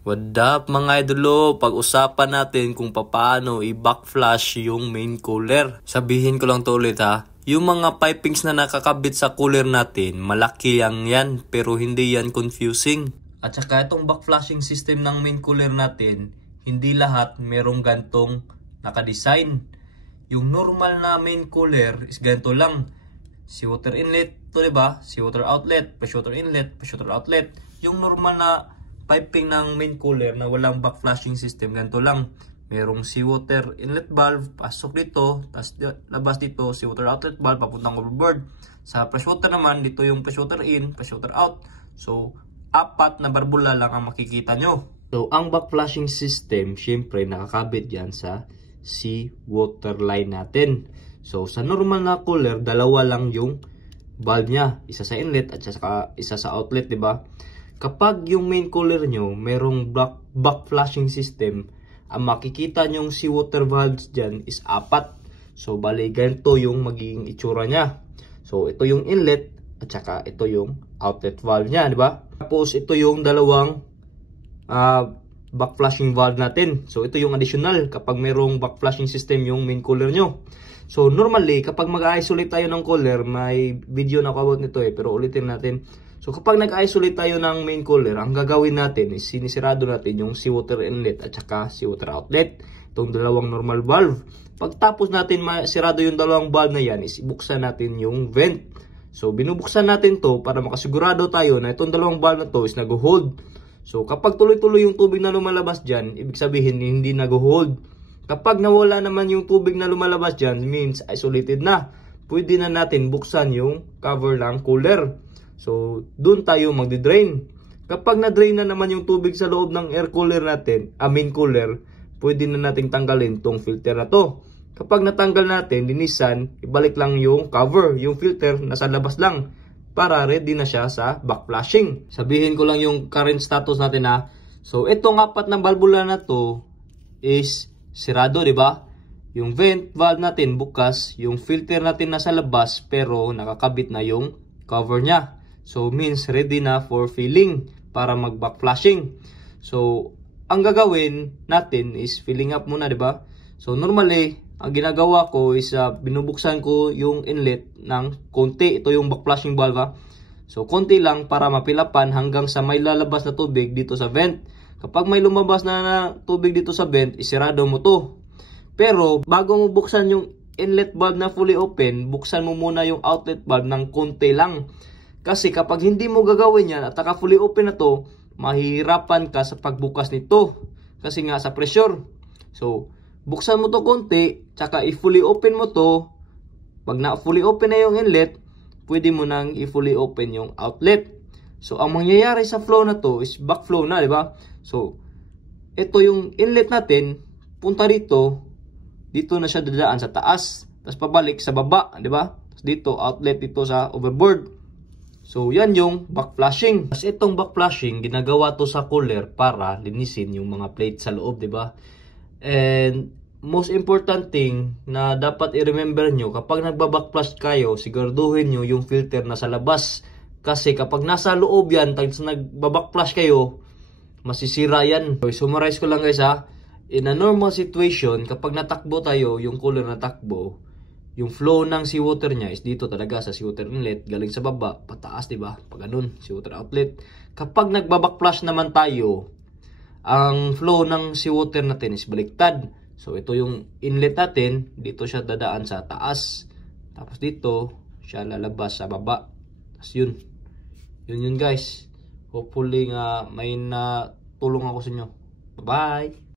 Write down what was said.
What up mga idolo? Pag-usapan natin kung paano i-backflash yung main cooler. Sabihin ko lang to ulit ha. Yung mga pipings na nakakabit sa cooler natin, malaki lang yan pero hindi yan confusing. At saka itong backflashing system ng main cooler natin, hindi lahat merong gantong nakadesign. Yung normal na main cooler is ganito lang. Seawater inlet, to diba? Seawater outlet, pressure inlet, pressure outlet. Yung normal na piping ng main cooler na walang backflashing system, ganito lang. Merong seawater inlet valve, pasok dito, tapos labas dito, seawater outlet valve, papuntang overboard. Sa freshwater naman, dito yung freshwater in, freshwater out. So, 4 na barbula lang ang makikita nyo. So, ang backflashing system, syempre, nakakabit yan sa seawater line natin. So, sa normal na cooler, dalawa lang yung valve niya. Isa sa inlet at isa sa outlet, diba? Kapag yung main cooler nyo, merong backflashing system, ang makikita nyong seawater valves dyan is 4. So, bali, ganito yung magiging itsura niya. So, ito yung inlet at saka ito yung outlet valve niya, diba? Tapos, ito yung dalawang backflashing valve natin. So, ito yung additional kapag merong backflashing system yung main cooler nyo. So, normally, kapag mag-isolate tayo ng cooler, may video na ako about nito pero ulitin natin. So, kapag nag-isolate tayo ng main cooler, ang gagawin natin is sinisirado natin yung seawater inlet at saka seawater outlet. Itong dalawang normal valve. Pagtapos natin masirado yung dalawang valve na yan, is ibuksan natin yung vent. So, binubuksan natin to para makasigurado tayo na itong dalawang valve na to is nag-hold. So, kapag tuloy-tuloy yung tubig na lumalabas dyan, ibig sabihin hindi nag-hold. Kapag nawala naman yung tubig na lumalabas dyan, means isolated na. Pwede na natin buksan yung cover ng cooler. So, dun tayo magdi-drain. Kapag na-drain na naman yung tubig sa loob ng air cooler natin, main cooler, pwede na nating tanggalin tong filter na to. Kapag natanggal natin, linisan, ibalik lang yung cover, yung filter, nasa labas lang, para ready na siya sa backflashing. Sabihin ko lang yung current status natin ha. So, itong 4 na valvula na to is sirado, di ba? Yung vent valve natin bukas, yung filter natin nasa labas, pero nakakabit na yung cover niya. So, means ready na for filling para mag-backflashing. So, ang gagawin natin is filling up muna, di ba? So, normally, ang ginagawa ko is binubuksan ko yung inlet ng konti. Ito yung backflashing valve, ha? So, konti lang para mapilapan hanggang sa may lalabas na tubig dito sa vent. Kapag may lumabas na tubig dito sa vent, isirado mo to. Pero, bago mo buksan yung inlet valve na fully open, buksan mo muna yung outlet valve ng konti lang. Kasi kapag hindi mo gagawin yan at naka-fully open na to, mahihirapan ka sa pagbukas nito. Kasi nga sa pressure. So, buksan mo to konti, tsaka i-fully open mo to. Pag na-fully open na yung inlet, pwede mo nang i-fully open yung outlet. So, ang mangyayari sa flow na to is backflow na, di ba? So, ito yung inlet natin, punta dito, dito na siya dadaan sa taas. Tapos pabalik sa baba, di ba? Tapos dito, outlet dito sa overboard. So, yan yung backflashing. Kasi itong backflashing, ginagawa to sa cooler para linisin yung mga plate sa loob, di ba? And most important thing na dapat i-remember nyo, kapag nagbabackflash kayo, siguraduhin nyo yung filter na sa labas. Kasi kapag nasa loob yan, tapos nagbabackflash kayo, masisira yan. So, summarize ko lang guys ha. In a normal situation, kapag natakbo tayo, yung cooler natakbo, yung flow ng seawater niya is dito talaga sa seawater inlet, galing sa baba, pataas, diba? Pag ganun, seawater outlet. Kapag nagbabackflash naman tayo, ang flow ng seawater natin is baliktad. So, ito yung inlet natin, dito siya dadaan sa taas. Tapos dito, siya lalabas sa baba. Tapos yun. Yun guys. Hopefully nga may natulong ako sa inyo. Bye-bye!